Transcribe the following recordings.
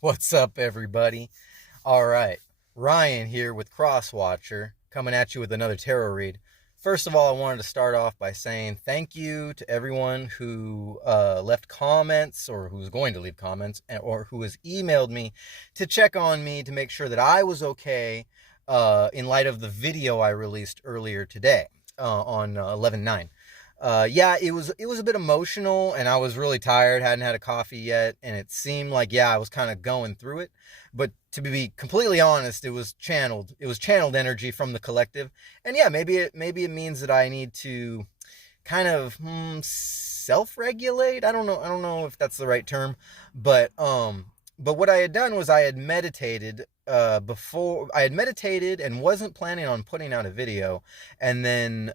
What's up, everybody? All right, Ryan here with Crosswatcher, coming at you with another tarot read. First of all, I wanted to start off by saying thank you to everyone who left comments or who's going to leave comments or who has emailed me to check on me to make sure that I was okay in light of the video I released earlier today on 11/9. Yeah, it was a bit emotional, and I was really tired. Hadn't had a coffee yet, and it seemed like I was kind of going through it. But to be completely honest, it was channeled. It was channeled energy from the collective, and yeah, maybe it means that I need to kind of self-regulate. I don't know if that's the right term, but what I had done was I had meditated before. I had meditated and wasn't planning on putting out a video, and then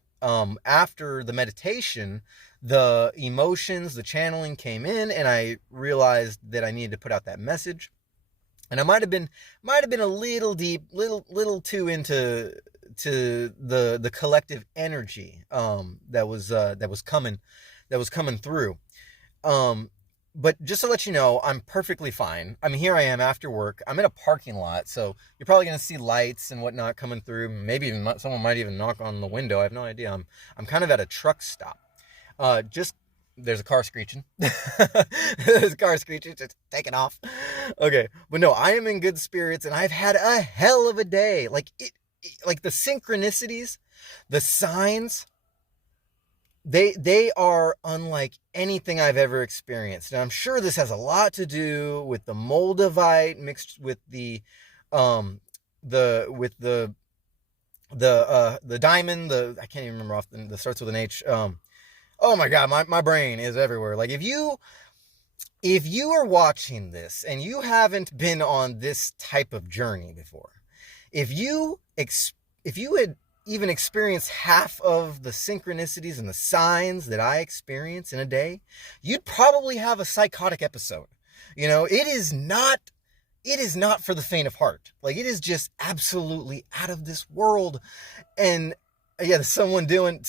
after the meditation, the emotions, the channeling came in, and I realized that I needed to put out that message. And I might have been a little deep, little too into the collective energy that was coming through. Um, but just to let you know, I'm perfectly fine. I mean, here I am after work. I'm in a parking lot, so you're probably gonna see lights and whatnot coming through. Maybe even someone might even knock on the window. I have no idea. I'm kind of at a truck stop. Just there's a car screeching. There's a car screeching, just taking off. Okay, but no, I am in good spirits, and I've had a hell of a day. Like the synchronicities, the signs, they are unlike anything I've ever experienced. And I'm sure this has a lot to do with the Moldavite mixed with the diamond, the I can't even remember off the starts with an H. Oh my god, my brain is everywhere. Like if you are watching this and you haven't been on this type of journey before, if you had even experienced half of the synchronicities and the signs that I experience in a day, you'd probably have a psychotic episode. It is not for the faint of heart. Like, it is just absolutely out of this world. And yeah, someone doing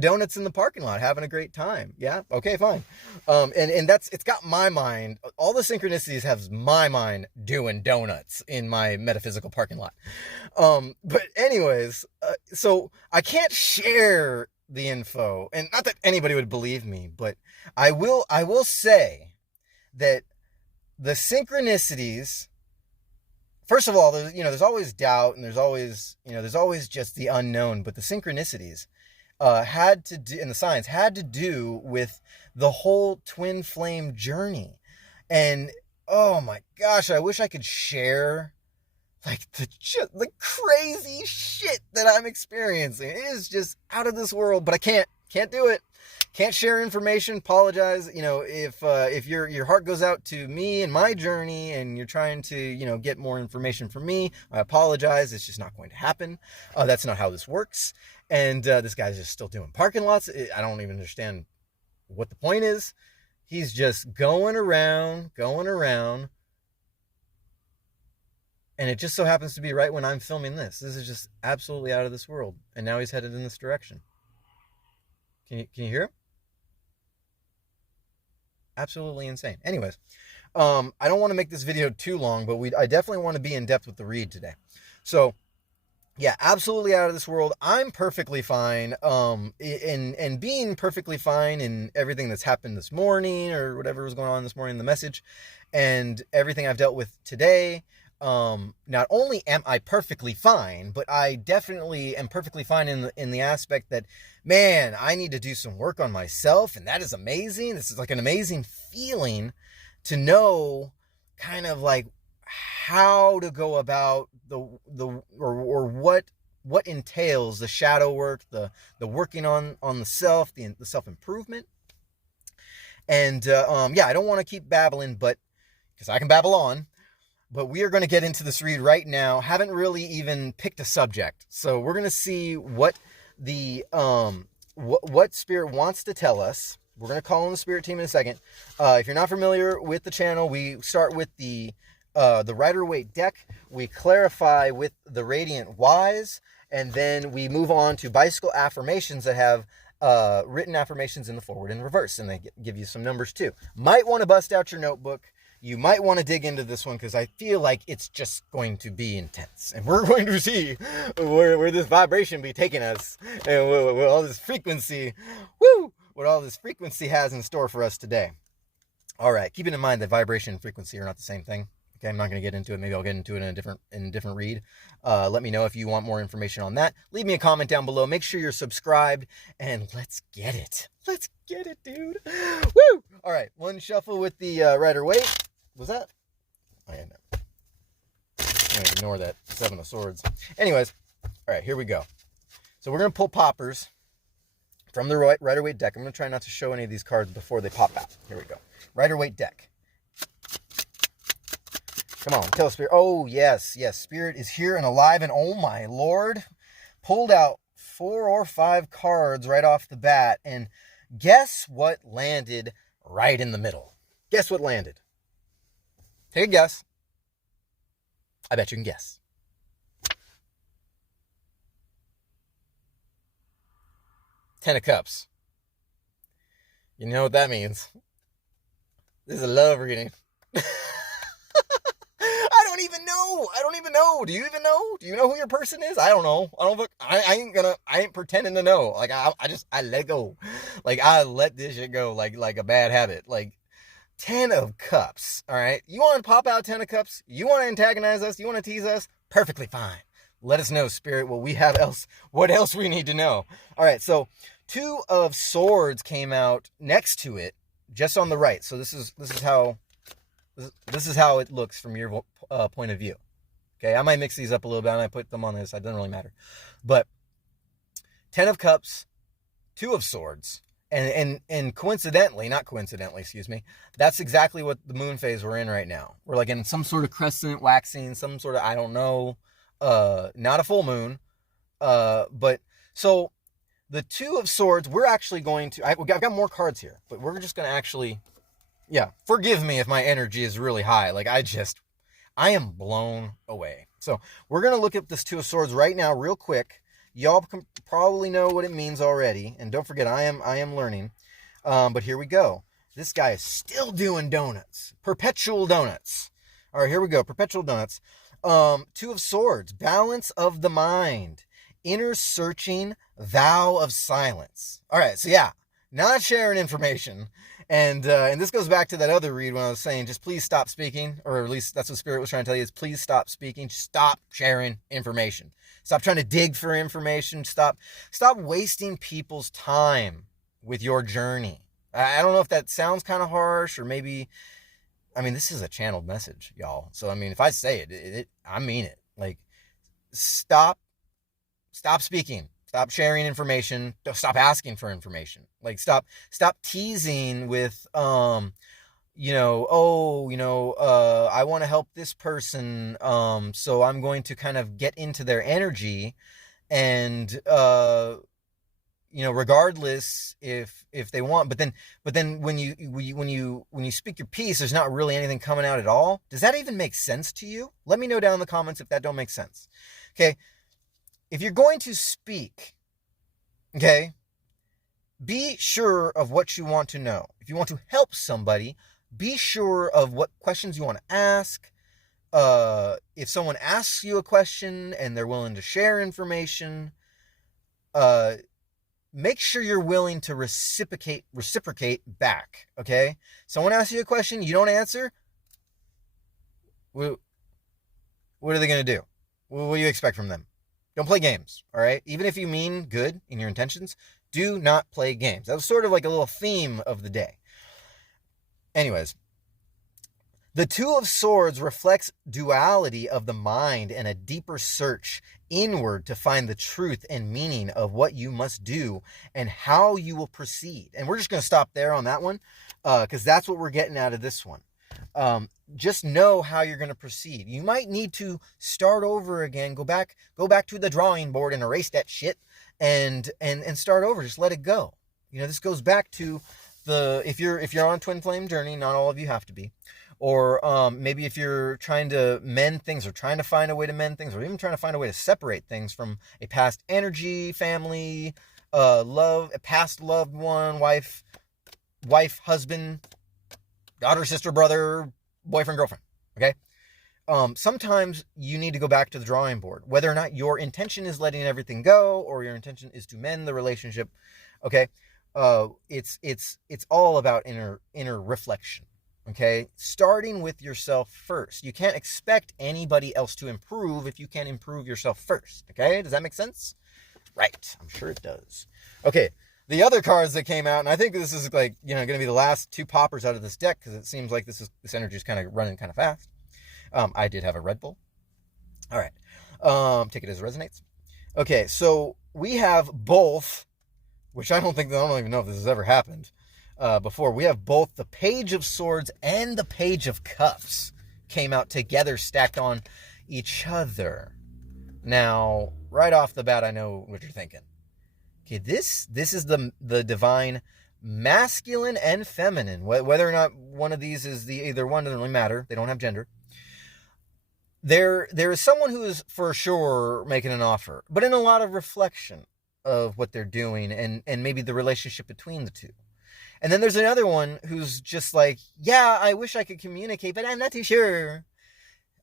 donuts in the parking lot, having a great time. Yeah, okay, fine. And it's got my mind. All the synchronicities have my mind doing donuts in my metaphysical parking lot. But anyways, so I can't share the info, and not that anybody would believe me, but I will say that the synchronicities. First of all, there's always doubt, and there's always just the unknown. But the synchronicities had to do, and the signs had to do with the whole twin flame journey. And oh my gosh, I wish I could share like the crazy shit that I'm experiencing. It is just out of this world, but I can't do it. Can't share information. Apologize. If your heart goes out to me and my journey, and you're trying to get more information from me, I apologize. It's just not going to happen. That's not how this works. And this guy's just still doing parking lots. I don't even understand what the point is. He's just going around, and it just so happens to be right when I'm filming this. This is just absolutely out of this world. And now he's headed in this direction. Can you hear him? Absolutely insane. Anyways, I don't want to make this video too long, but I definitely want to be in depth with the read today. So yeah, absolutely out of this world. I'm perfectly fine. And being perfectly fine in everything that's happened this morning, or whatever was going on this morning in the message, and everything I've dealt with today. Not only am I perfectly fine, but I definitely am perfectly fine in the aspect that, man, I need to do some work on myself, and that is amazing. This is like an amazing feeling to know kind of like how to go about or what entails the shadow work, the working on the self, the self improvement. And yeah, I don't want to keep babbling, but because I can babble on. But we are going to get into this read right now. Haven't really even picked a subject, so we're going to see what the what Spirit wants to tell us. We're going to call on the Spirit team in a second. If you're not familiar with the channel, we start with the Rider-Waite deck. We clarify with the Radiant Wise, and then we move on to bicycle affirmations that have written affirmations in the forward and reverse, and they give you some numbers too. Might want to bust out your notebook. you might want to dig into this one because I feel like it's just going to be intense. And we're going to see where this vibration be taking us and what all this frequency, what all this frequency has in store for us today. All right, keeping in mind that vibration and frequency are not the same thing. Okay, I'm not going to get into it. Maybe I'll get into it in a different read. Let me know if you want more information on that. Leave me a comment down below. Make sure you're subscribed, and let's get it. Let's get it, dude. Woo! All right, one shuffle with the Rider-Waite. Was that? Oh, yeah, no. I'm going to ignore that Seven of Swords. Anyways, all right, here we go. So we're going to pull poppers from the Rider-Waite deck. I'm going to try not to show any of these cards before they pop out. Here we go. Rider-Waite deck. Come on, tell Spirit. Oh, yes, Spirit is here and alive, and oh my Lord. Pulled out 4 or 5 cards right off the bat, and guess what landed right in the middle? Guess what landed? Take a guess. I bet you can guess. Ten of Cups. You know what that means. This is a love reading. I don't even know. Do you even know? Do you know who your person is? I don't know. I ain't pretending to know. Like I let go. Like I let this shit go like a bad habit. Like 10 of Cups. All right. You want to pop out 10 of Cups? You want to antagonize us? You want to tease us? Perfectly fine. Let us know, Spirit, what else we need to know. All right. So 2 of Swords came out next to it, just on the right. So this is how it looks from your point of view. Okay, I might mix these up a little bit. I might put them on this. It doesn't really matter. But 10 of Cups, 2 of Swords, and coincidentally, not coincidentally, excuse me, that's exactly what the moon phase we're in right now. We're like in some sort of crescent waxing, some sort of, I don't know, not a full moon. But so the 2 of Swords, we're actually going to, I've got more cards here, but we're just going to actually, yeah, forgive me if my energy is really high. Like I am blown away. So we're going to look at this 2 of Swords right now real quick. Y'all can probably know what it means already. And don't forget, I am learning. But here we go. This guy is still doing donuts. Perpetual donuts. All right, here we go. Perpetual donuts. 2 of Swords. Balance of the mind. Inner searching. Vow of silence. All right, so yeah. Not sharing information. And this goes back to that other read when I was saying, just please stop speaking, or at least that's what Spirit was trying to tell you, is please stop speaking. Stop sharing information. Stop trying to dig for information. Stop wasting people's time with your journey. I don't know if that sounds kind of harsh, or maybe, I mean, this is a channeled message, y'all. So, I mean, if I say it, I mean it. Like, stop speaking. Stop sharing information. Stop asking for information. Like, stop teasing with, I want to help this person. So I'm going to kind of get into their energy, and, regardless if they want, but then when you speak your piece, there's not really anything coming out at all. Does that even make sense to you? Let me know down in the comments if that don't make sense. Okay. If you're going to speak, okay, be sure of what you want to know. If you want to help somebody, be sure of what questions you want to ask. If someone asks you a question and they're willing to share information, make sure you're willing to reciprocate back, okay? Someone asks you a question, you don't answer, what are they going to do? What do you expect from them? Don't play games, all right? Even if you mean good in your intentions, do not play games. That was sort of like a little theme of the day. Anyways, the 2 of Swords reflects duality of the mind and a deeper search inward to find the truth and meaning of what you must do and how you will proceed. And we're just going to stop there on that one because that's what we're getting out of this one. Just know how you're going to proceed. You might need to start over again, go back to the drawing board and erase that shit and start over. Just let it go. This goes back to if you're on a twin flame journey, not all of you have to be, or maybe if you're trying to mend things or trying to find a way to mend things, or even trying to find a way to separate things from a past energy, family, love, a past loved one, wife, husband, daughter, sister, brother, boyfriend, girlfriend. Okay. Sometimes you need to go back to the drawing board, whether or not your intention is letting everything go or your intention is to mend the relationship. Okay. It's all about inner reflection. Okay. Starting with yourself first. You can't expect anybody else to improve if you can't improve yourself first. Okay. Does that make sense? Right. I'm sure it does. Okay. The other cards that came out, and I think this is like, going to be the last two poppers out of this deck because it seems like this energy is kind of running kind of fast. I did have a Red Bull. All right. Take it as it resonates. Okay, so we have both, which I don't even know if this has ever happened before. We have both the Page of Swords and the Page of Cups came out together, stacked on each other. Now, right off the bat, I know what you're thinking. Okay, this is the divine masculine and feminine. Whether or not one of these is either one doesn't really matter. They don't have gender. There is someone who is for sure making an offer, but in a lot of reflection of what they're doing and maybe the relationship between the two. And then there's another one who's just like, yeah, I wish I could communicate, but I'm not too sure.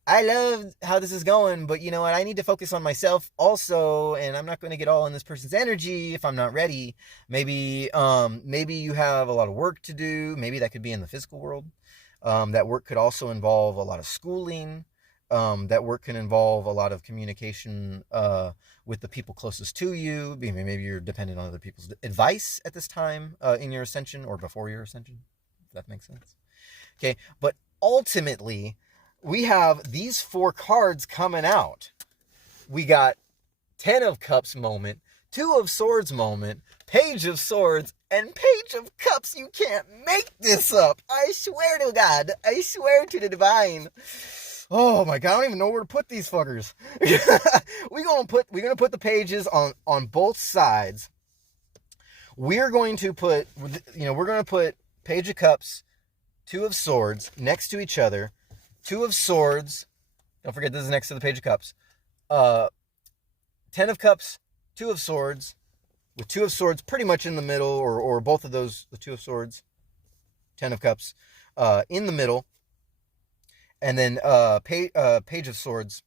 I love how this is going, but you know what? I need to focus on myself also, and I'm not going to get all in this person's energy if I'm not ready. Maybe you have a lot of work to do. Maybe that could be in the physical world. That work could also involve a lot of schooling. That work can involve a lot of communication with the people closest to you. Maybe you're dependent on other people's advice at this time in your ascension or before your ascension, if that makes sense. Okay, but ultimately, we have these 4 cards coming out. We got 10 of Cups moment, 2 of Swords moment, Page of Swords, and Page of Cups. You can't make this up. I swear to God. I swear to the divine. Oh my God, I don't even know where to put these fuckers. We're gonna put the pages on both sides. We're going to put Page of Cups, 2 of Swords next to each other. 2 of Swords. Don't forget this is next to the Page of Cups. 10 of Cups, 2 of Swords, with 2 of Swords pretty much in the middle, or both of those, the 2 of Swords, 10 of Cups, in the middle. And then Page of Swords,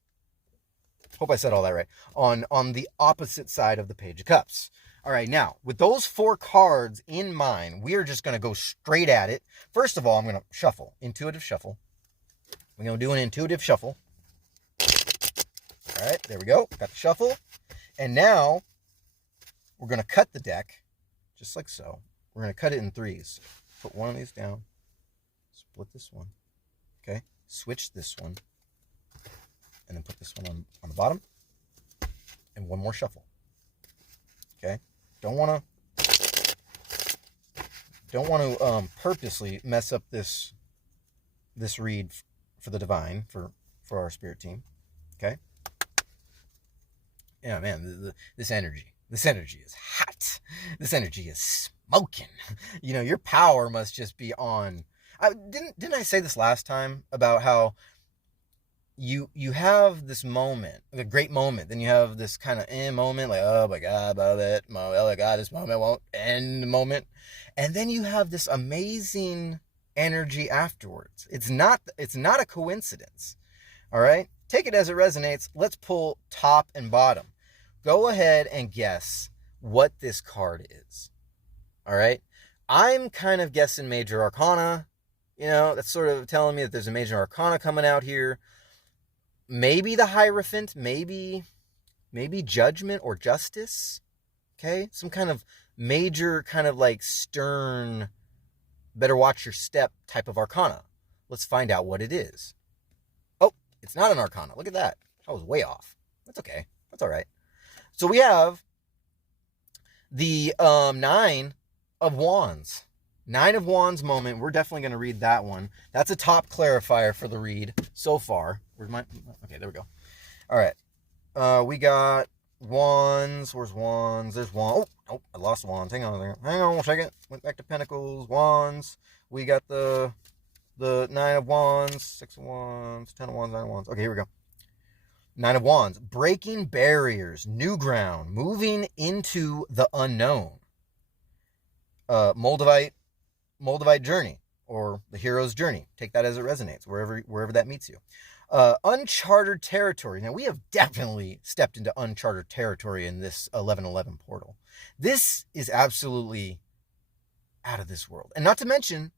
hope I said all that right, on the opposite side of the Page of Cups. All right, now, with those 4 cards in mind, we are just going to go straight at it. First of all, I'm going to shuffle, intuitive shuffle. We're going to do an intuitive shuffle. All right, there we go. Got the shuffle. And now, we're going to cut the deck, just like so. We're going to cut it in 3s. Put one of these down. Split this one. Okay. Switch this one. And then put this one on the bottom. And one more shuffle. Okay. Don't want to purposely mess up this read for the divine, for our spirit team. Okay. Yeah, man, this energy is hot. This energy is smoking. Your power must just be on. Didn't I say this last time about how you have this moment, a great moment, then you have this kind of moment, like, oh my God, oh my God, this moment won't end moment. And then you have this amazing energy afterwards. It's not a coincidence. All right? Take it as it resonates. Let's pull top and bottom. Go ahead and guess what this card is. All right? I'm kind of guessing Major Arcana. That's sort of telling me that there's a Major Arcana coming out here. Maybe the Hierophant, maybe Judgment or Justice. Okay? Some kind of major, kind of like stern, better watch your step type of Arcana. Let's find out what it is. Oh, it's not an Arcana. Look at that. I was way off. That's okay. That's all right. So we have the 9 of Wands. 9 of Wands moment. We're definitely going to read that one. That's a top clarifier for the read so far. Okay, there we go. All right. We got Wands. Where's Wands? There's Wands. Oh, I lost Wands. Hang on one second. Went back to Pentacles. Wands. We got the 9 of Wands, 6 of Wands, 10 of Wands, 9 of Wands. Okay, here we go. 9 of Wands. Breaking barriers. New ground. Moving into the unknown. Moldavite journey. or the hero's journey. Take that as it resonates, wherever that meets you. Uncharted territory. Now, we have definitely stepped into uncharted territory in this 1111 portal. This is absolutely out of this world. And not to mention,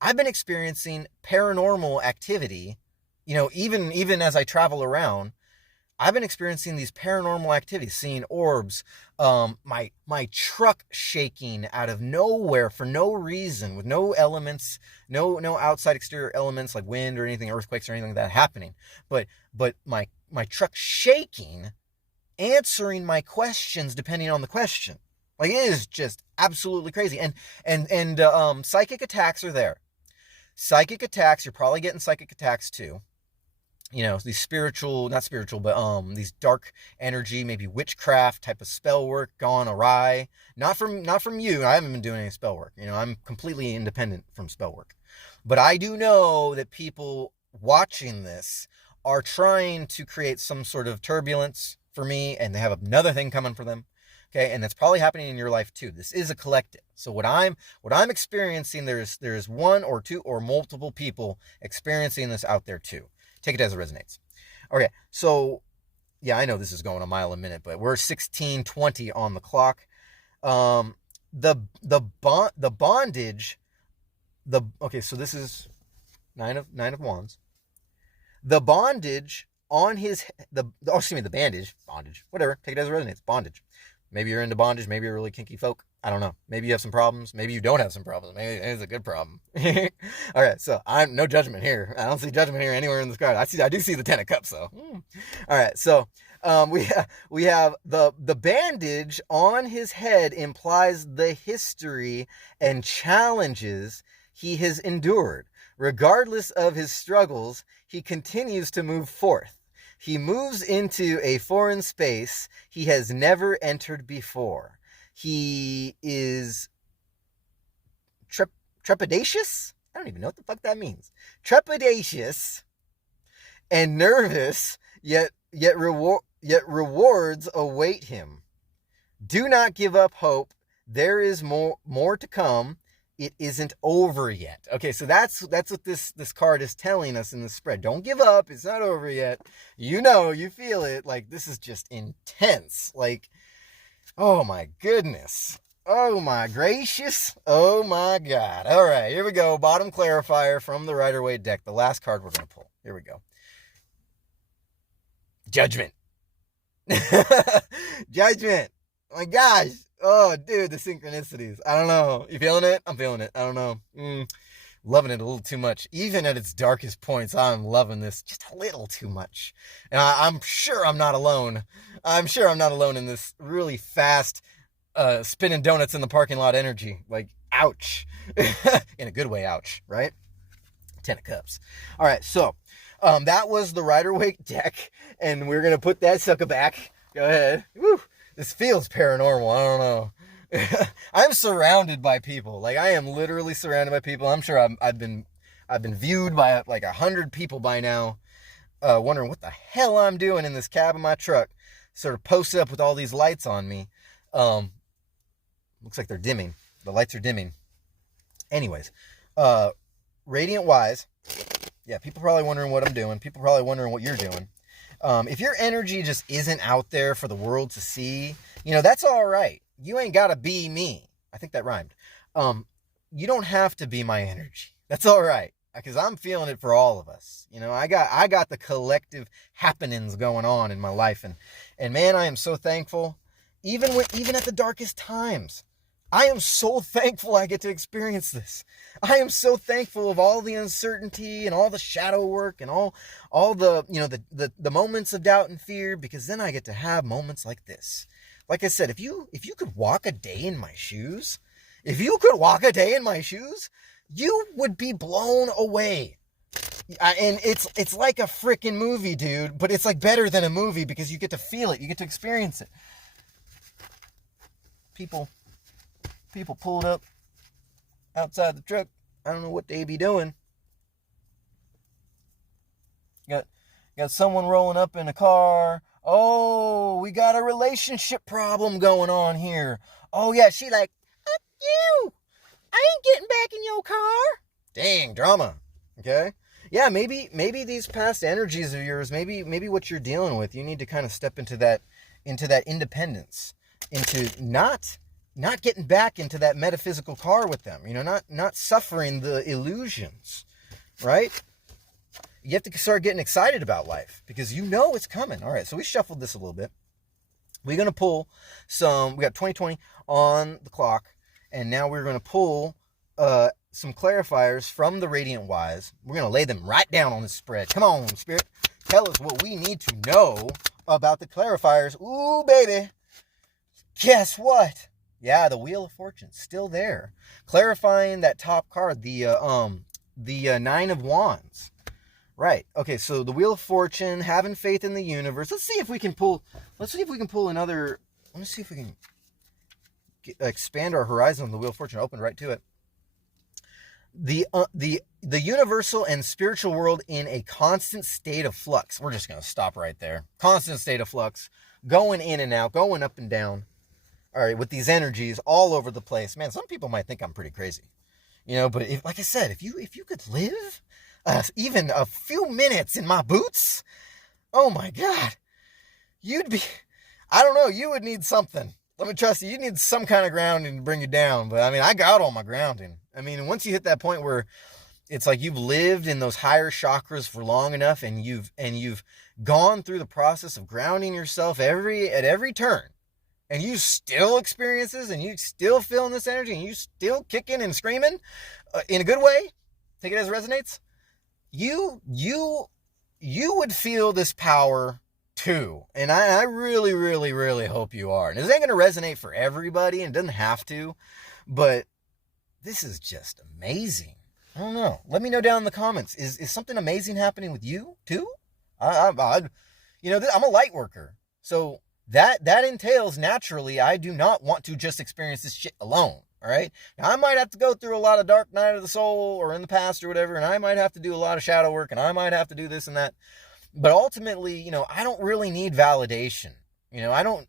I've been experiencing paranormal activity, even as I travel around. I've been experiencing these paranormal activities, seeing orbs, my truck shaking out of nowhere for no reason, with no elements, no outside exterior elements like wind or anything, earthquakes or anything like that happening. But my truck shaking, answering my questions depending on the question. Like, it is just absolutely crazy. And psychic attacks are there. Psychic attacks, you're probably getting psychic attacks too. These spiritual, not spiritual, but these dark energy, maybe witchcraft type of spell work gone awry. Not from you. I haven't been doing any spell work. I'm completely independent from spell work. But I do know that people watching this are trying to create some sort of turbulence for me, and they have another thing coming for them. Okay, and that's probably happening in your life too. This is a collective. So what I'm experiencing, there's one or two or multiple people experiencing this out there too. Take it as it resonates. Okay, so yeah, I know this is going a mile a minute, but we're 16:20 on the clock. The bondage. Okay, so this is nine of wands. The bondage on the bandage, whatever. Take it as it resonates. Bondage. Maybe you're into bondage. Maybe you're really kinky folk. I don't know. Maybe you have some problems. Maybe you don't have some problems. Maybe it's a good problem. All right. So I'm no judgment here. I don't see judgment here anywhere in this card. I do see the 10 of cups though. All right. So, we have the bandage on his head implies the history and challenges he has endured. Regardless of his struggles, he continues to move forth. He moves into a foreign space he has never entered before. He is trepidatious? I don't even know what the fuck that means. Trepidatious and nervous, yet rewards await him. Do not give up hope. There is more to come. It isn't over yet. Okay, so that's what this card is telling us in the spread. Don't give up. It's not over yet. You feel it. Like, this is just intense. Like, oh my goodness. Oh my gracious. Oh my God. All right, here we go. Bottom clarifier from the Rider-Waite deck. The last card we're going to pull. Here we go. Judgment. Judgment. Oh my gosh. Oh, dude, the synchronicities. I don't know. You feeling it? I'm feeling it. I don't know. Loving it a little too much. Even at its darkest points, I'm loving this just a little too much. And I'm sure I'm not alone. I'm sure I'm not alone in this really fast spinning donuts in the parking lot energy. Like, ouch. In a good way, ouch, right? 10 of cups. All right, so that was the Rider-Waite deck, and we're going to put that sucker back. Go ahead. Woo. This feels paranormal. I don't know. I'm surrounded by people. Like, I am literally surrounded by people. I'm sure I've been viewed by like 100 people by now, wondering what the hell I'm doing in this cab of my truck, sort of posted up with all these lights on me. Looks like they're dimming. The lights are dimming. Anyways, Radiant Wise. Yeah, people probably wondering what I'm doing. People probably wondering what you're doing. If your energy just isn't out there for the world to see, that's all right. You ain't got to be me. I think that rhymed. You don't have to be my energy. That's all right. Because I'm feeling it for all of us. I got the collective happenings going on in my life. And man, I am so thankful. Even at the darkest times, I am so thankful I get to experience this. I am so thankful of all the uncertainty and all the shadow work and all the, the moments of doubt and fear, because then I get to have moments like this. Like I said, if you could walk a day in my shoes, you would be blown away. And it's like a freaking movie, dude, but it's like better than a movie because you get to feel it. You get to experience it. People pulled up outside the truck. I don't know what they be doing. Got someone rolling up in a car. Oh, we got a relationship problem going on here. Oh yeah, she like, fuck you. I ain't getting back in your car. Dang, drama. Okay? Yeah, maybe these past energies of yours, maybe what you're dealing with, you need to kind of step into that independence, into not getting back into that metaphysical car with them, not suffering the illusions, right? You have to start getting excited about life because it's coming. All right, so we shuffled this a little bit. We're going to pull we got 2020 on the clock, and now we're going to pull some clarifiers from the Radiant Wise. We're going to lay them right down on this spread. Come on, Spirit. Tell us what we need to know about the clarifiers. Ooh, baby. Guess what? Yeah, the Wheel of Fortune, still there. Clarifying that top card, the Nine of Wands. Right. Okay, so the Wheel of Fortune, having faith in the universe. Let's see if we can pull another. Let me see if we can expand our horizon on the Wheel of Fortune. Open right to it. The universal and spiritual world in a constant state of flux. We're just going to stop right there. Constant state of flux, going in and out, going up and down. All right, with these energies all over the place. Man, some people might think I'm pretty crazy. But like I said, if you could live even a few minutes in my boots, oh my God, I don't know, you would need something. Let me trust you. You need some kind of grounding to bring you down. But I mean, I got all my grounding. I mean, once you hit that point where it's like you've lived in those higher chakras for long enough, and you've gone through the process of grounding yourself at every turn, and you still experience this, and you still feeling this energy, and you still kicking and screaming in a good way, take it as it resonates, you would feel this power too. And I really, really, really hope you are. And this ain't going to resonate for everybody, and it doesn't have to, but this is just amazing. I don't know. Let me know down in the comments. Is something amazing happening with you too? I'm a light worker. So that entails, naturally, I do not want to just experience this shit alone. All right. Now, I might have to go through a lot of dark night of the soul or in the past or whatever, and I might have to do a lot of shadow work, and I might have to do this and that. But ultimately, I don't really need validation. I don't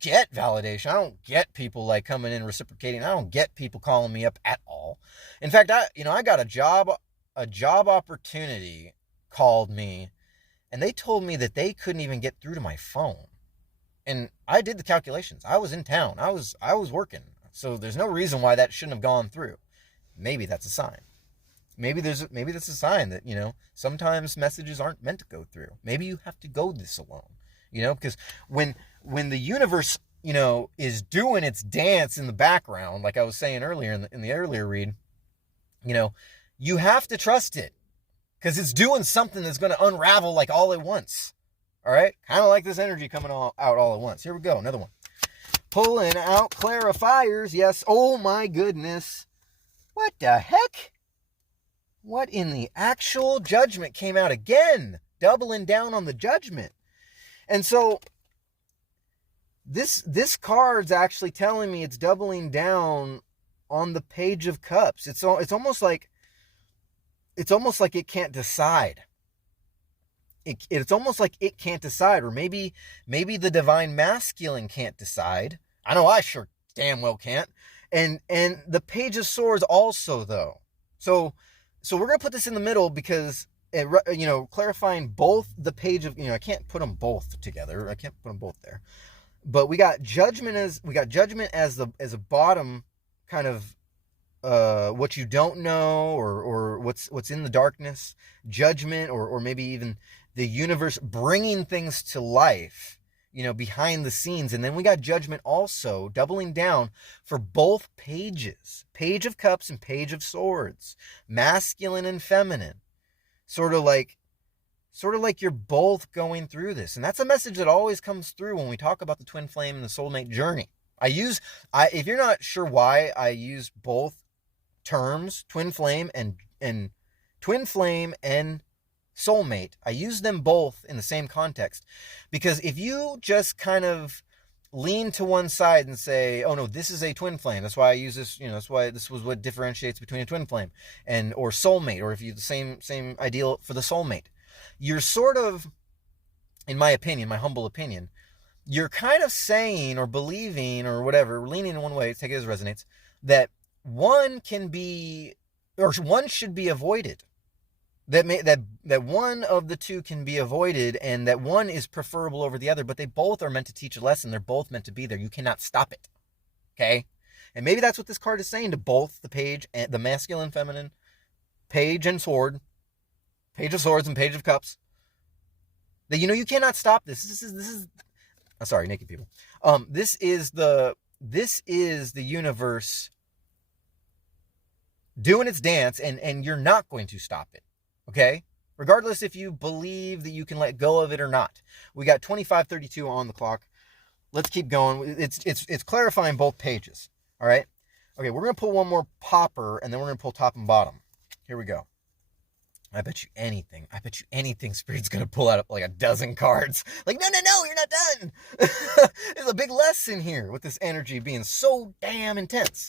get validation. I don't get people like coming in reciprocating. I don't get people calling me up at all. In fact, I got a job opportunity called me, and they told me that they couldn't even get through to my phone. And I did the calculations. I was in town. I was working. So there's no reason why that shouldn't have gone through. Maybe that's a sign. Maybe that's a sign that, sometimes messages aren't meant to go through. Maybe you have to go this alone. Because when the universe, is doing its dance in the background, like I was saying earlier in the earlier read, you have to trust it, because it's doing something that's going to unravel like all at once. All right? Kind of like this energy coming out all at once. Here we go. Another one. Pulling out clarifiers. Yes. Oh my goodness. What the heck? What in the actual Judgment came out again? Doubling down on the Judgment. And so this card's actually telling me it's doubling down on the Page of Cups. It's almost like it can't decide. It's almost like it can't decide, or maybe the Divine Masculine can't decide. I know I sure damn well can't. And the Page of Swords also, though. So we're gonna put this in the middle because, clarifying both the Page of, I can't put them both together. I can't put them both there. But we got Judgment as a bottom kind of what you don't know, or what's in the darkness. Judgment, or maybe even the universe bringing things to life, behind the scenes. And then we got Judgment also doubling down for both pages, Page of Cups and Page of Swords, masculine and feminine, sort of like you're both going through this. And that's a message that always comes through when we talk about the twin flame and the soulmate journey. If you're not sure why I use both terms, twin flame and soulmate, I use them both in the same context, because if you just kind of lean to one side and say, oh no, this is a twin flame, that's why I use this, that's why this was what differentiates between a twin flame or soulmate, or if you the same ideal for the soulmate, you're sort of, in my opinion, my humble opinion, you're kind of saying or believing or whatever, leaning in one way, take it as it resonates, that one can be or one should be avoided. That one of the two can be avoided, and that one is preferable over the other, but they both are meant to teach a lesson. They're both meant to be there. You cannot stop it. Okay? And maybe that's what this card is saying to both the page and the masculine, feminine, page and sword, page of swords and page of cups. That you cannot stop this. This is sorry, naked people. This is the universe doing its dance, and you're not going to stop it. Okay? Regardless if you believe that you can let go of it or not. We got 25:32 on the clock. Let's keep going. It's clarifying both pages. All right? Okay, we're going to pull one more popper, and then we're going to pull top and bottom. Here we go. I bet you anything Spirit's going to pull out like a dozen cards. Like, no, you're not done. There's a big lesson here with this energy being so damn intense.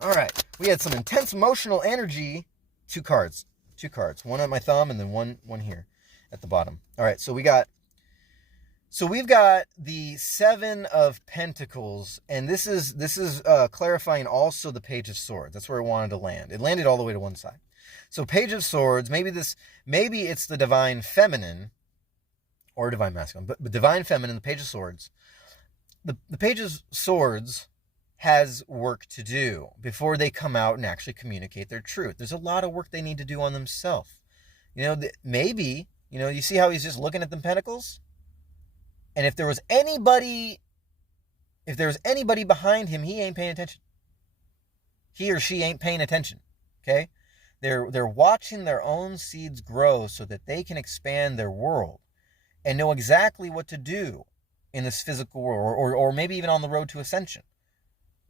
All right, we had some intense emotional energy. Two cards. One on my thumb and then one here at the bottom. All right, so we've got the Seven of Pentacles, and this is clarifying also the Page of Swords. That's where I wanted to land. It landed all the way to one side. So Page of Swords, maybe it's the Divine Feminine or Divine Masculine, but Divine Feminine, the Page of Swords. The Page of Swords has work to do before they come out and actually communicate their truth. There's a lot of work they need to do on themselves. Maybe, you see how he's just looking at the pentacles? And if there was anybody behind him, he ain't paying attention. He or she ain't paying attention. Okay? They're watching their own seeds grow so that they can expand their world and know exactly what to do in this physical world, or maybe even on the road to ascension.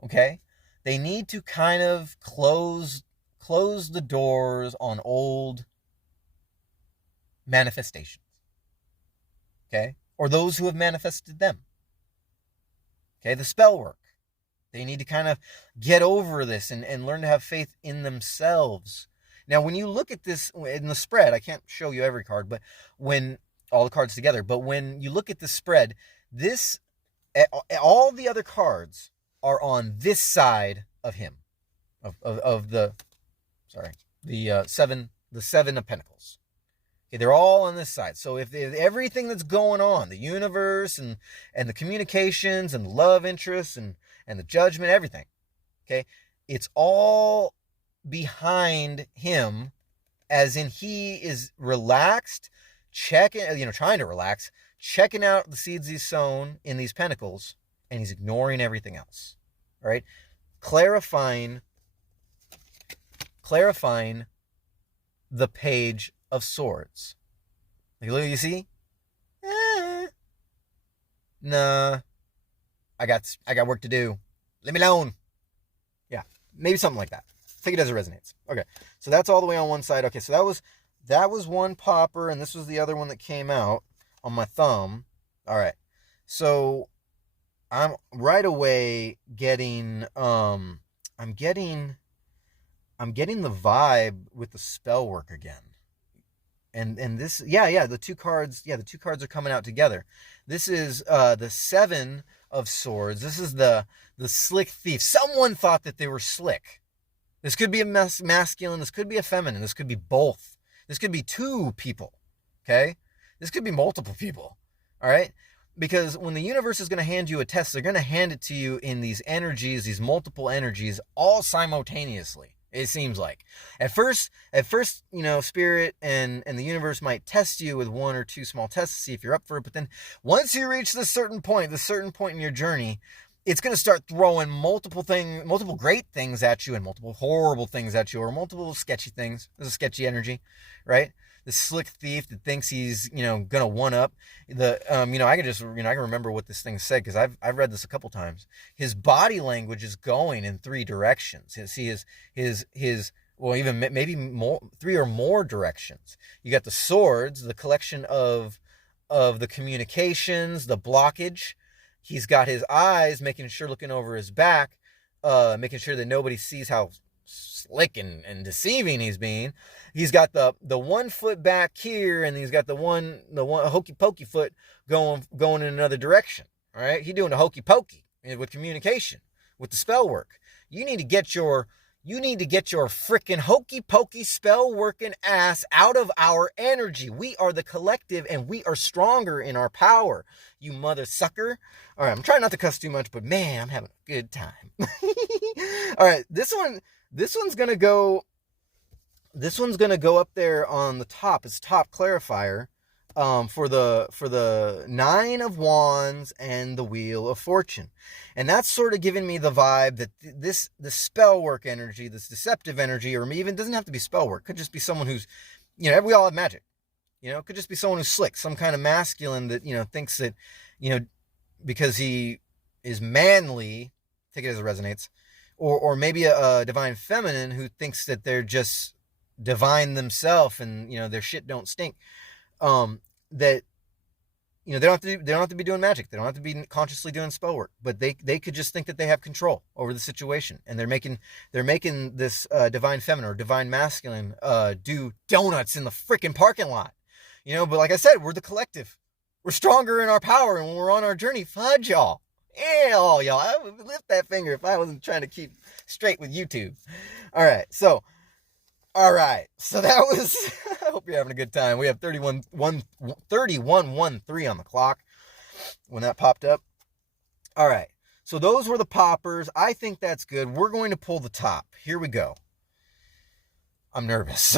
Okay? They need to kind of close the doors on old manifestations. Okay? Or those who have manifested them. Okay? The spell work. They need to kind of get over this and learn to have faith in themselves. Now, when you look at this in the spread, I can't show you every card, but when all the cards together, but when you look at the spread, all the other cards are on this side of him, of the seven of Pentacles. Okay, they're all on this side. So if everything that's going on, the universe and the communications and the love interests and the judgment, everything, okay, it's all behind him, as in he is relaxed, trying to relax, checking out the seeds he's sown in these pentacles, and he's ignoring everything else. All right? Clarifying the Page of Swords. Like, look, you see? Nah. I got work to do. Leave me alone. Yeah, maybe something like that. Take it as it resonates. Okay, so that's all the way on one side. Okay, so that was one popper, and this was the other one that came out on my thumb. All right, so I'm right away getting I'm getting the vibe with the spell work again. And this, the two cards are coming out together. This is the Seven of Swords. This is the slick thief. Someone thought that they were slick. This could be a masculine. This could be a feminine. This could be both. This could be two people. Okay? This could be multiple people. All right? Because when the universe is going to hand you a test, they're going to hand it to you in these energies, these multiple energies, all simultaneously. It seems like. At first, Spirit and the universe might test you with one or two small tests to see if you're up for it. But then once you reach this certain point in your journey, it's going to start throwing multiple great things at you and multiple horrible things at you, or multiple sketchy things. There's a sketchy energy, right? The slick thief that thinks he's, going to one up I can remember what this thing said, because I've read this a couple times. His body language is going in three directions. Even maybe more, three or more directions. You got the swords, the collection of the communications, the blockage. He's got his eyes looking over his back, making sure that nobody sees how slick and deceiving he's being. He's got the 1 foot back here, and he's got the one hokey pokey foot going in another direction. All right, he's doing the hokey pokey with communication, with the spell work. You need to get your You need to get your freaking hokey pokey spell working ass out of our energy. We are the collective and we are stronger in our power. You mother sucker. All right, I'm trying not to cuss too much, but man, I'm having a good time. All right, this one's gonna go up there on the top. It's top clarifier. For the Nine of Wands and the Wheel of Fortune. And that's sort of giving me the vibe that the spell work energy, this deceptive energy, or even doesn't have to be spell work, could just be someone who's, we all have magic. It could just be someone who's slick, some kind of masculine that, thinks that, because he is manly, take it as it resonates, or maybe a divine feminine who thinks that they're just divine themselves and, their shit don't stink. That they don't have to be doing magic. They don't have to be consciously doing spell work, but they could just think that they have control over the situation, and they're making this divine feminine or divine masculine do donuts in the freaking parking lot. But like I said, we're the collective. We're stronger in our power, and when we're on our journey, fudge y'all. Hell, y'all. I would lift that finger if I wasn't trying to keep straight with YouTube. All right, so that was, I hope you're having a good time. We have 3113 on the clock when that popped up. All right, so those were the poppers. I think that's good. We're going to pull the top. Here we go. I'm nervous.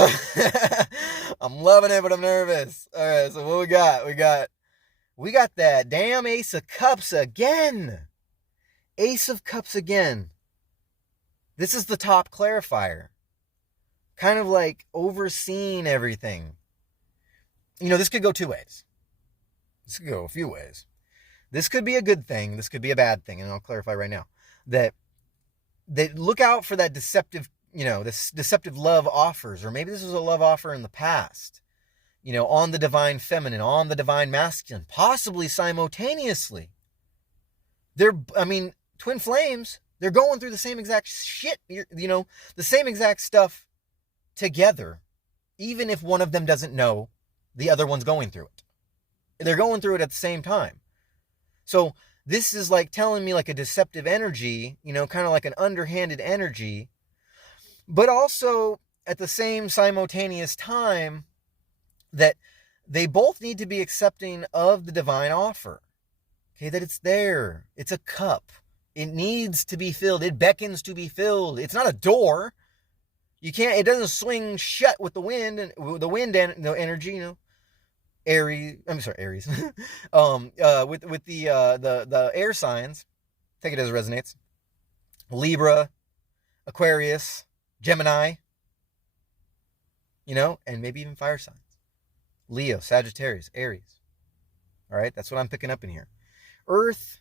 I'm loving it, but I'm nervous. All right, so what we got? We got that damn Ace of Cups again. Ace of Cups again. This is the top clarifier. Kind of like overseeing everything. This could go two ways. This could go a few ways. This could be a good thing. This could be a bad thing. And I'll clarify right now that look out for that deceptive, this deceptive love offers, or maybe this was a love offer in the past, on the divine feminine, on the divine masculine, possibly simultaneously. Twin flames, they're going through the same exact shit, the same exact stuff together, even if one of them doesn't know the other one's going through it. They're going through it at the same time. So this is like telling me like a deceptive energy, kind of like an underhanded energy, but also at the same simultaneous time that they both need to be accepting of the divine offer. Okay, that it's there. It's a cup. It needs to be filled. It beckons to be filled. It's not a door. It doesn't swing shut with the wind and the energy, Aries. Aries. With the air signs, take it as it resonates. Libra, Aquarius, Gemini, and maybe even fire signs. Leo, Sagittarius, Aries. All right, that's what I'm picking up in here. Earth,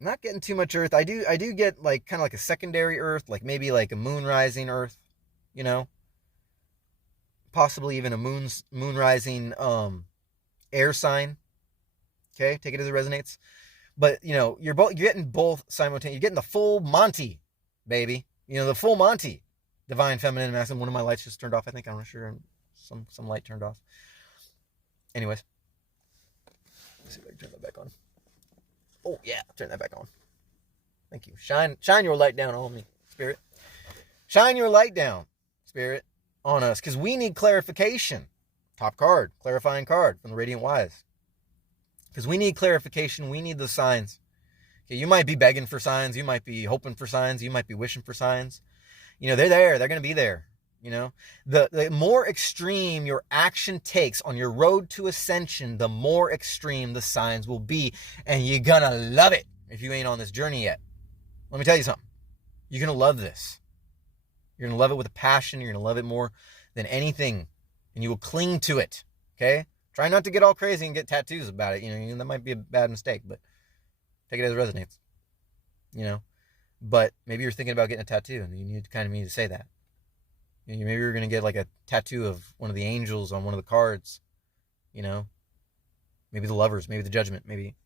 I'm not getting too much Earth. I do get like kind of like a secondary Earth, like maybe like a moon rising Earth. Possibly even a moon rising air sign. Okay, take it as it resonates. But you're getting both simultaneously. You're getting the full Monty, baby. The full Monty, divine feminine and masculine. One of my lights just turned off. I think I'm not sure. Some light turned off. Anyways, let's see if I can turn that back on. Oh yeah, turn that back on. Thank you. Shine your light down on me, Spirit. Shine your light down, Spirit, on us, because we need clarification. Top card, clarifying card from the Radiant Wise. Because we need clarification. We need the signs. Okay, you might be begging for signs. You might be hoping for signs. You might be wishing for signs. They're there. They're going to be there. The more extreme your action takes on your road to ascension, the more extreme the signs will be. And you're going to love it if you ain't on this journey yet. Let me tell you something. You're going to love this. You're going to love it with a passion. You're going to love it more than anything. And you will cling to it. Okay? Try not to get all crazy and get tattoos about it. That might be a bad mistake, but take it as it resonates. But maybe you're thinking about getting a tattoo and you need to say that. Maybe you're going to get like a tattoo of one of the angels on one of the cards. Maybe the Lovers, maybe the Judgment, maybe,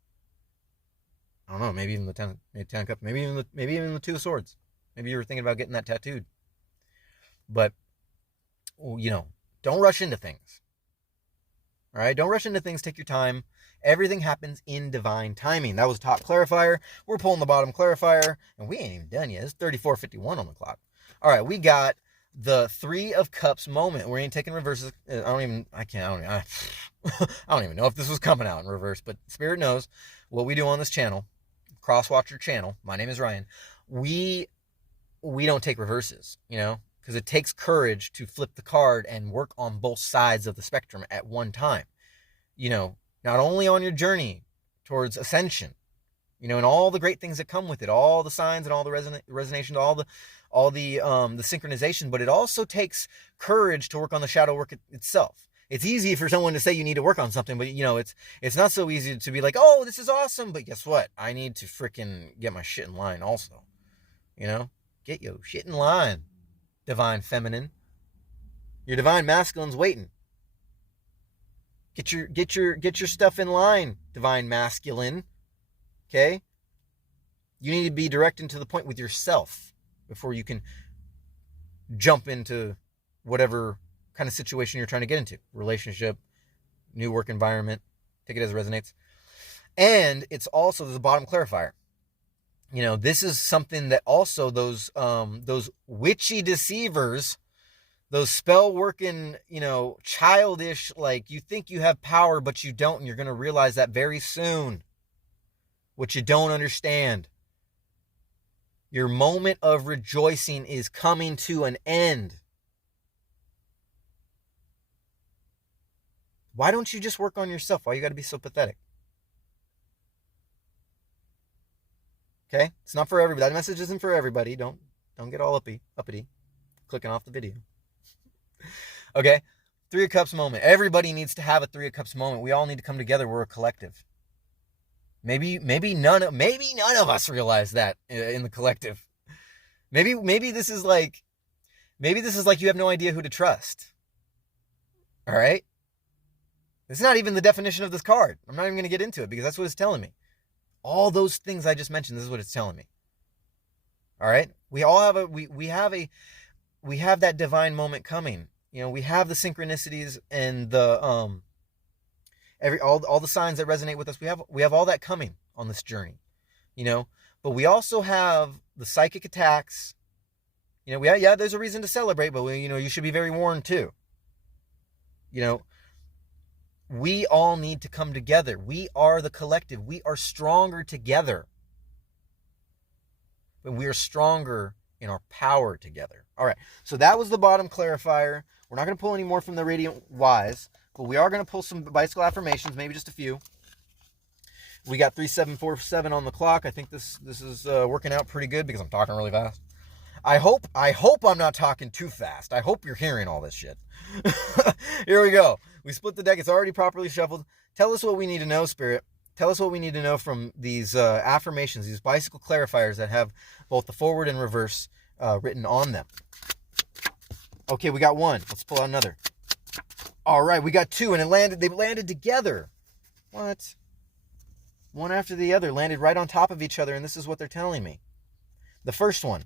I don't know, maybe even the Ten of Cups, maybe even the Two of Swords. Maybe you were thinking about getting that tattooed. But, don't rush into things. All right? Don't rush into things. Take your time. Everything happens in divine timing. That was top clarifier. We're pulling the bottom clarifier, and we ain't even done yet. It's 34:51 on the clock. All right, we got the Three of Cups moment. We ain't taking reverses. I don't even know if this was coming out in reverse, but Spirit knows what we do on this channel, Crosswatcher channel. My name is Ryan. We don't take reverses, because it takes courage to flip the card and work on both sides of the spectrum at one time. Not only on your journey towards ascension, and all the great things that come with it, all the signs and all the resonation, all the synchronization, but it also takes courage to work on the shadow work itself. It's easy for someone to say you need to work on something, but it's not so easy to be like, oh, this is awesome, but guess what? I need to freaking get my shit in line also. Get your shit in line, divine feminine. Your divine masculine's waiting. Get your stuff in line, divine masculine. Okay? You need to be direct and to the point with yourself before you can jump into whatever kind of situation you're trying to get into. Relationship, new work environment, take it as it resonates. And it's also, there's a bottom clarifier. This is something that also those witchy deceivers, those spell working, childish, like you think you have power, but you don't, and you're going to realize that very soon. What you don't understand. Your moment of rejoicing is coming to an end. Why don't you just work on yourself? Why you got to be so pathetic? Okay? It's not for everybody. That message isn't for everybody. Don't get all uppity, clicking off the video. Okay? Three of Cups moment. Everybody needs to have a Three of Cups moment. We all need to come together. We're a collective. Maybe none of us realize that in the collective. Maybe this is like you have no idea who to trust. All right? It's not even the definition of this card. I'm not even going to get into it because that's what it's telling me. All those things I just mentioned, this is what it's telling me. All right? We all have we have that divine moment coming. We have the synchronicities and the all the signs that resonate with us. We have all that coming on this journey. But we also have the psychic attacks. There's a reason to celebrate, but you should be very warned too. We all need to come together. We are the collective. We are stronger together. But we are stronger in our power together. All right. So that was the bottom clarifier. We're not going to pull any more from the Radiant Wise, but we are going to pull some bicycle affirmations, maybe just a few. We got 3747 on the clock. I think this is working out pretty good because I'm talking really fast. I hope I'm not talking too fast. I hope you're hearing all this shit. Here we go. We split the deck. It's already properly shuffled. Tell us what we need to know, Spirit. Tell us what we need to know from these affirmations, these bicycle clarifiers that have both the forward and reverse written on them. Okay, we got one. Let's pull out another. All right, we got two, and they landed together. What? One after the other landed right on top of each other, and this is what they're telling me. The first one,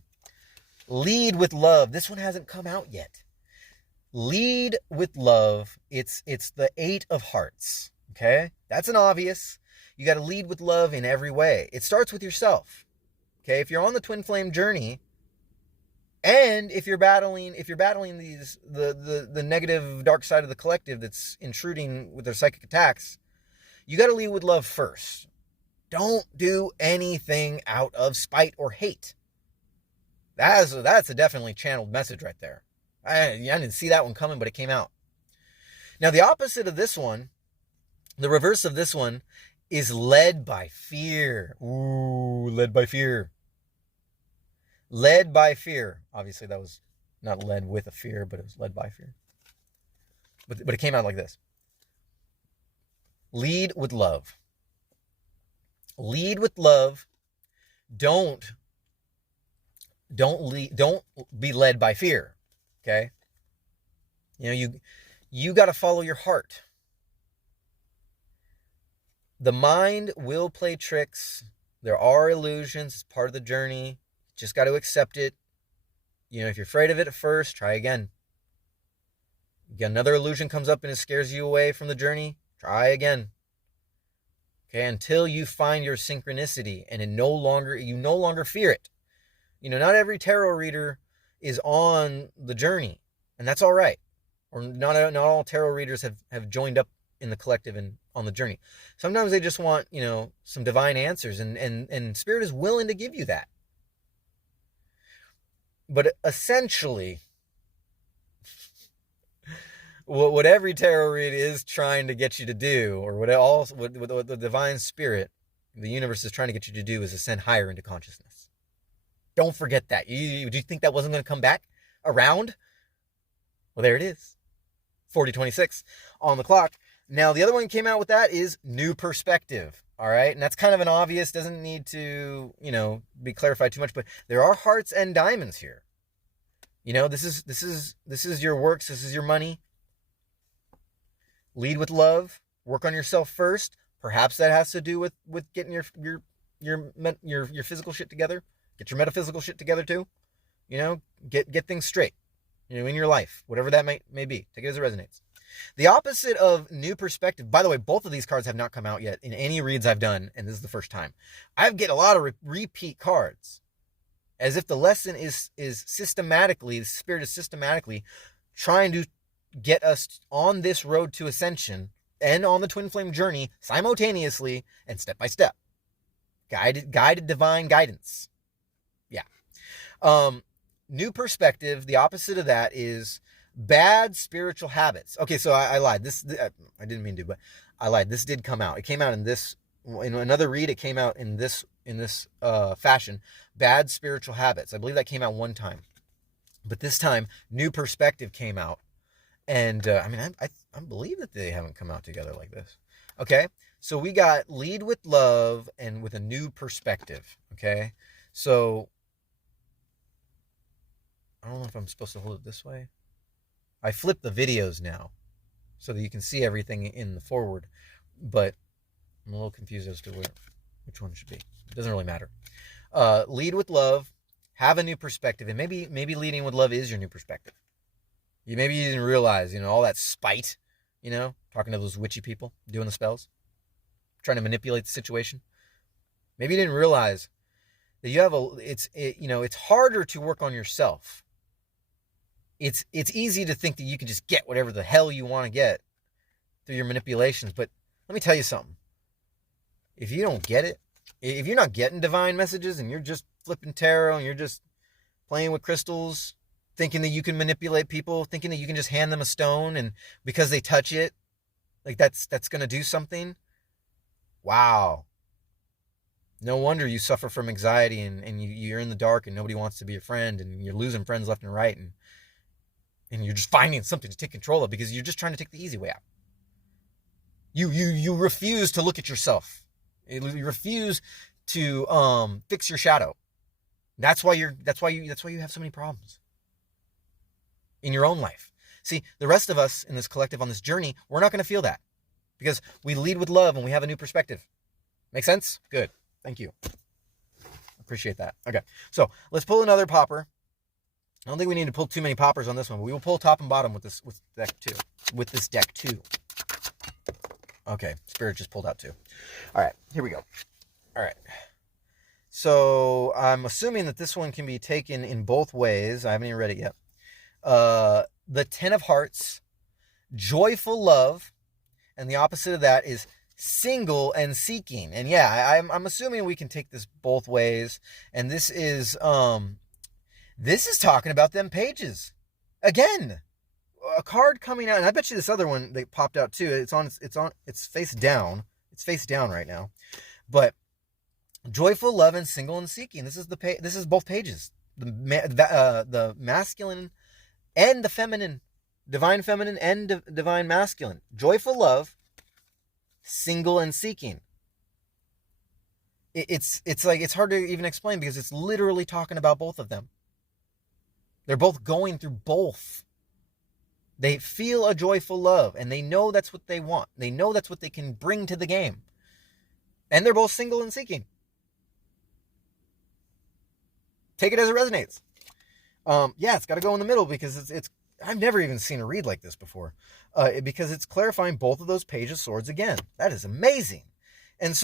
lead with love. This one hasn't come out yet. Lead with love. It's the 8 of Hearts. Okay? That's an obvious. You got to lead with love in every way. It starts with yourself. Okay? If you're on the twin flame journey, and if you're battling these the negative dark side of the collective that's intruding with their psychic attacks, you got to lead with love first. Don't do anything out of spite or hate. That's a definitely channeled message right there. I didn't see that one coming, but it came out. Now, the opposite of this one, the reverse of this one, is led by fear. Ooh, led by fear. Led by fear. Obviously, that was not led with a fear, but it was led by fear. But it came out like this. Lead with love. Lead with love. Don't be led by fear. Okay? You got to follow your heart. The mind will play tricks. There are illusions. It's part of the journey. Just got to accept it. If you're afraid of it at first, try again. Another illusion comes up and it scares you away from the journey, try again. Okay, until you find your synchronicity and you no longer fear it. Not every tarot reader is on the journey, and that's all right. Or not all tarot readers have joined up in the collective and on the journey. Sometimes they just want, some divine answers, and Spirit is willing to give you that. But essentially, what every tarot read is trying to get you to do, or what the divine spirit, the universe, is trying to get you to do, is ascend higher into consciousness. Don't forget that. Do you think that wasn't going to come back around? Well, there it is. 4026 on the clock. Now, the other one came out with that is New Perspective. All right. And that's kind of an obvious, doesn't need to, be clarified too much, but there are hearts and diamonds here. This is your works. This is your money. Lead with love. Work on yourself first. Perhaps that has to do with getting your physical shit together. Get your metaphysical shit together too. Get things straight. In your life, whatever that may be. Take it as it resonates. The opposite of New Perspective. By the way, both of these cards have not come out yet in any reads I've done, and this is the first time. I get a lot of repeat cards, as if the lesson is systematically, the Spirit is systematically trying to get us on this road to ascension and on the twin flame journey simultaneously and step by step. Guided divine guidance. Yeah. New Perspective, the opposite of that is bad spiritual habits. Okay, so I lied. I didn't mean to, but I lied. This did come out. It came out in another read. It came out in this fashion. Bad spiritual habits. I believe that came out one time, but this time New Perspective came out, and I believe that they haven't come out together like this. Okay, so we got Lead with Love and with a New Perspective. Okay, so I don't know if I'm supposed to hold it this way. I flip the videos now so that you can see everything in the forward, but I'm a little confused as to which one should be. It doesn't really matter. Lead with love, have a new perspective, and maybe leading with love is your new perspective. Maybe you didn't realize, all that spite, talking to those witchy people, doing the spells, trying to manipulate the situation. Maybe you didn't realize that you have it's harder to work on yourself. It's easy to think that you can just get whatever the hell you want to get through your manipulations. But let me tell you something. If you don't get it, if you're not getting divine messages and you're just flipping tarot and you're just playing with crystals, thinking that you can manipulate people, thinking that you can just hand them a stone and because they touch it, like that's going to do something. Wow. No wonder you suffer from anxiety and you're in the dark and nobody wants to be your friend and you're losing friends left and right and you're just finding something to take control of because you're just trying to take the easy way out. You refuse to look at yourself. You refuse to fix your shadow. That's why you have so many problems in your own life. See, the rest of us in this collective on this journey, we're not going to feel that because we lead with love and we have a new perspective. Make sense? Good. Thank you. Appreciate that. Okay, so let's pull another popper. I don't think we need to pull too many poppers on this one, but we will pull top and bottom with this deck too. Okay, Spirit just pulled out two. All right, here we go. All right. So I'm assuming that this one can be taken in both ways. I haven't even read it yet. The Ten of Hearts, Joyful Love, and the opposite of that is Single and Seeking. And yeah, I'm assuming we can take this both ways. And this is talking about them pages. Again, a card coming out, and I bet you this other one that popped out too. It's face down. It's face down right now. But Joyful Love and Single and Seeking. This is both pages. The masculine and the feminine, divine feminine and divine masculine. Joyful Love, Single and Seeking. It's hard to even explain because it's literally talking about both of them. They're both going through both. They feel a joyful love and they know that's what they want. They know that's what they can bring to the game. And they're both single and seeking. Take it as it resonates. Yeah, it's got to go in the middle because it's I've never even seen a read like this before. Because it's clarifying both of those Page of Swords again. That is amazing. And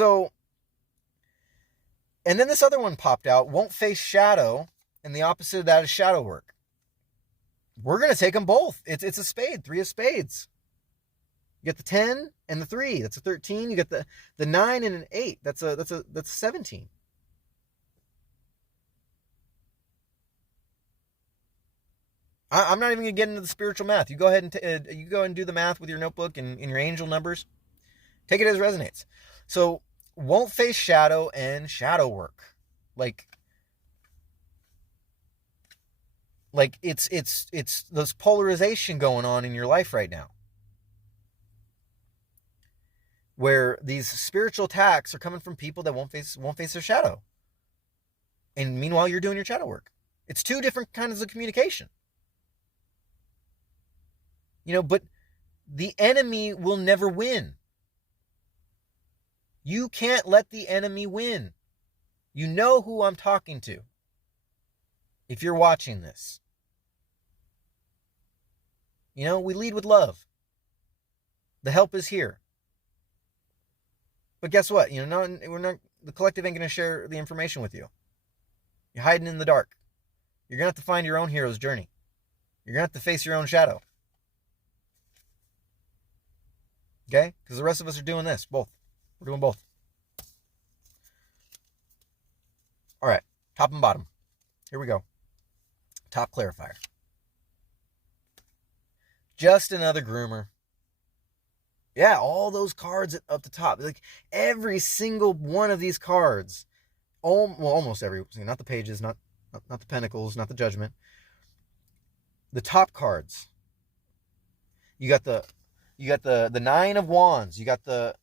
then this other one popped out, Won't Face Shadow, and the opposite of that is Shadow Work. we're going to take them both. It's a spade, 3 of spades. You get the 10 and the 3. That's a 13. You get the 9 and an 8. That's a 17. I'm not even going to get into the spiritual math. You go ahead and do the math with your notebook and your angel numbers. Take it as it resonates. So, won't face shadow and shadow work. Like it's those polarization going on in your life right now, where these spiritual attacks are coming from people that won't face their shadow. And meanwhile, you're doing your shadow work. It's 2 different kinds of communication. But the enemy will never win. You can't let the enemy win. You know who I'm talking to if you're watching this. We lead with love. The help is here. But guess what? The collective ain't going to share the information with you. You're hiding in the dark. You're going to have to find your own hero's journey. You're going to have to face your own shadow. Okay? Because the rest of us are doing this, both. We're doing both. All right, top and bottom. Here we go. Top clarifier. Just another groomer. Yeah, all those cards up the top. Like every single one of these cards, almost every, not the pages, not the pentacles, not the judgment. The top cards. You got the 9 of wands. You got the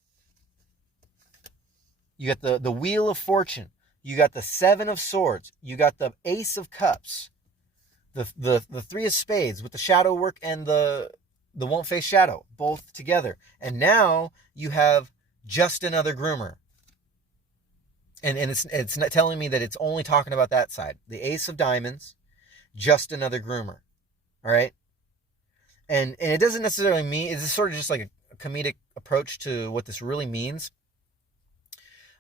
wheel of fortune. You got the 7 of swords. You got the ace of cups. The 3 of spades with the shadow work and the won't face shadow, both together. And now you have just another groomer. And it's not telling me that it's only talking about that side. The ace of diamonds, just another groomer. All right? And it doesn't necessarily mean, it's sort of just like a comedic approach to what this really means.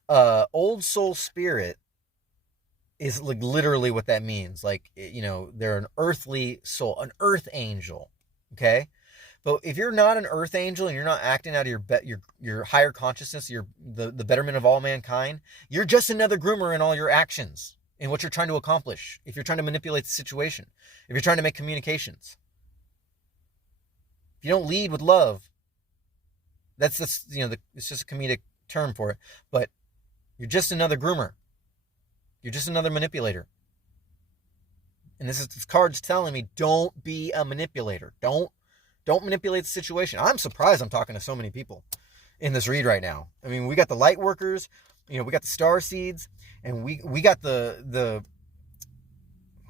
Old soul spirit is like literally what that means. Like, they're an earthly soul, an earth angel. Okay? But if you're not an earth angel and you're not acting out of your higher consciousness, the betterment of all mankind, you're just another groomer in all your actions, in what you're trying to accomplish. If you're trying to manipulate the situation, if you're trying to make communications, if you don't lead with love, that's it's just a comedic term for it. But you're just another groomer. You're just another manipulator. And this card's telling me, don't be a manipulator. Don't manipulate the situation. I'm surprised I'm talking to so many people in this read right now. I mean, we got the light workers, we got the star seeds, and we got the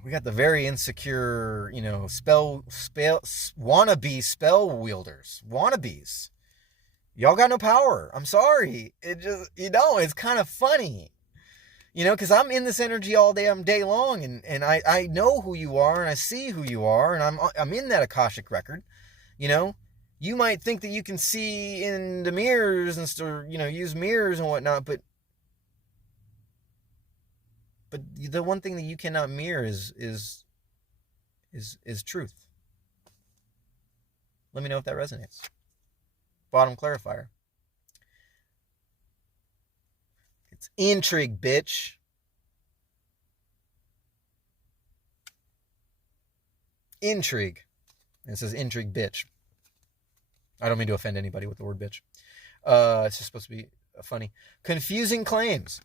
very insecure, spell wannabe spell wielders. Wannabes. Y'all got no power. I'm sorry. It just, it's kind of funny. Because I'm in this energy all day long, and I know who you are, and I see who you are, and I'm in that Akashic record. You might think that you can see in the mirrors and stuff, use mirrors and whatnot, but the one thing that you cannot mirror is truth. Let me know if that resonates. Bottom clarifier. It's intrigue, bitch. Intrigue. And it says intrigue, bitch. I don't mean to offend anybody with the word bitch. It's just supposed to be funny. Confusing claims.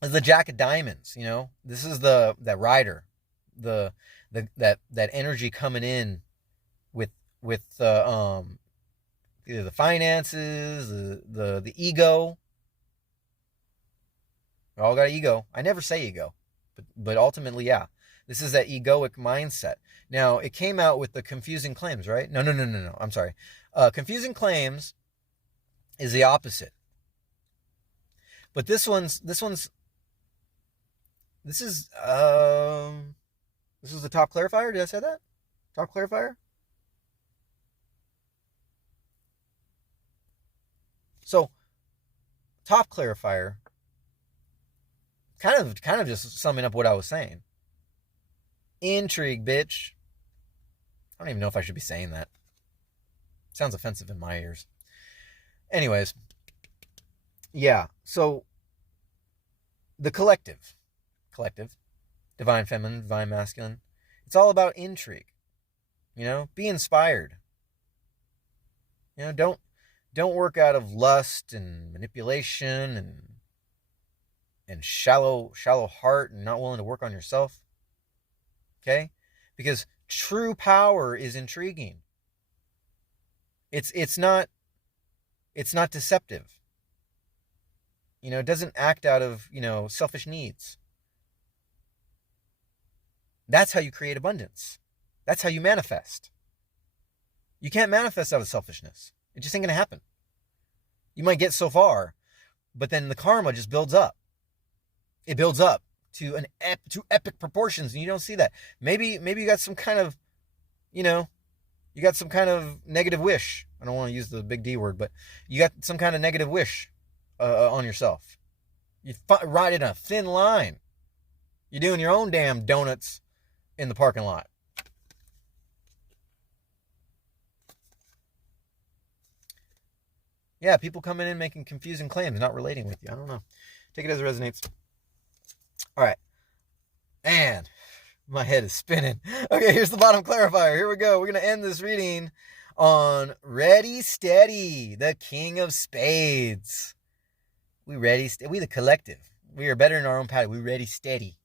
The Jack of Diamonds, This is that rider. That energy coming in with either the finances, the ego. We all got ego. I never say ego, but ultimately, yeah. This is that egoic mindset. Now, it came out with the confusing claims, right? No. I'm sorry. Confusing claims is the opposite. But this is the top clarifier. Did I say that? Top clarifier? So, top clarifier, kind of just summing up what I was saying. Intrigue, bitch. I don't even know if I should be saying that. It sounds offensive in my ears. Anyways, yeah. So the collective, divine feminine, divine masculine. It's all about intrigue. Be inspired. Don't work out of lust and manipulation and shallow heart and not willing to work on yourself. Okay? Because true power is intriguing. It's not deceptive. It doesn't act out of, selfish needs. That's how you create abundance. That's how you manifest. You can't manifest out of selfishness. It just ain't going to happen. You might get so far, but then the karma just builds up. It builds up to epic proportions, and you don't see that. Maybe you got some kind of, you got some kind of negative wish. I don't want to use the big D word, but you got some kind of negative wish on yourself. You ride in a thin line. You're doing your own damn donuts in the parking lot. Yeah, people coming in making confusing claims, not relating with you. I don't know. Take it as it resonates. All right. And my head is spinning. Okay, here's the bottom clarifier. Here we go. We're going to end this reading on Ready Steady, the King of Spades. We the collective. We are better in our own pattern. We ready steady.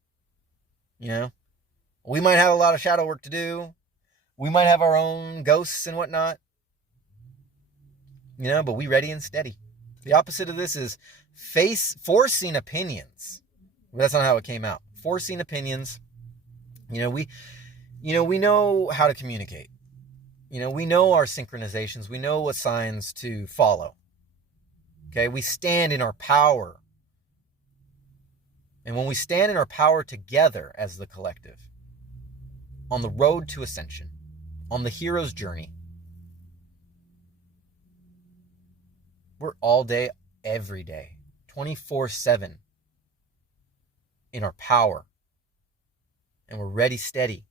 We might have a lot of shadow work to do. We might have our own ghosts and whatnot. But we ready and steady. The opposite of this is forcing opinions. But that's not how it came out. Forcing opinions. We know how to communicate. We know our synchronizations. We know what signs to follow. Okay, we stand in our power. And when we stand in our power together as the collective, on the road to ascension, on the hero's journey, we're all day, every day, 24/7 in our power. And we're ready, steady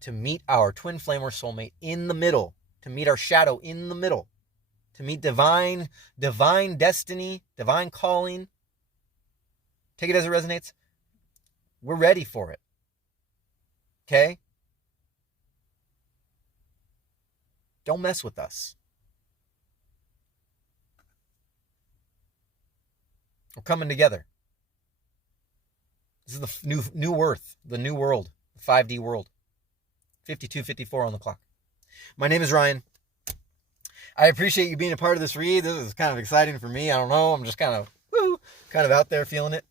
to meet our twin flame or soulmate in the middle, to meet our shadow in the middle, to meet divine destiny, divine calling. Take it as it resonates. We're ready for it. Okay? Don't mess with us. We're coming together. This is the new earth, the new world, the 5D world. 52:54 on the clock. My name is Ryan. I appreciate you being a part of this read. This is kind of exciting for me. I don't know. I'm just kind of out there feeling it.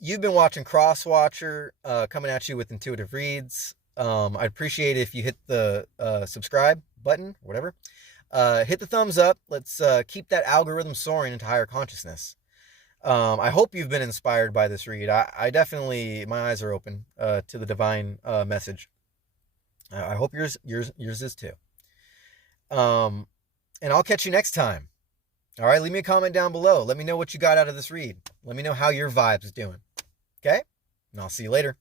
You've been watching Crosswatcher, coming at you with intuitive reads. I'd appreciate it if you hit the subscribe button, or whatever. Hit the thumbs up. Let's keep that algorithm soaring into higher consciousness. I hope you've been inspired by this read. I definitely, my eyes are open to the divine message. I hope yours is too. And I'll catch you next time. All right, leave me a comment down below. Let me know what you got out of this read. Let me know how your vibe's doing. Okay? And I'll see you later.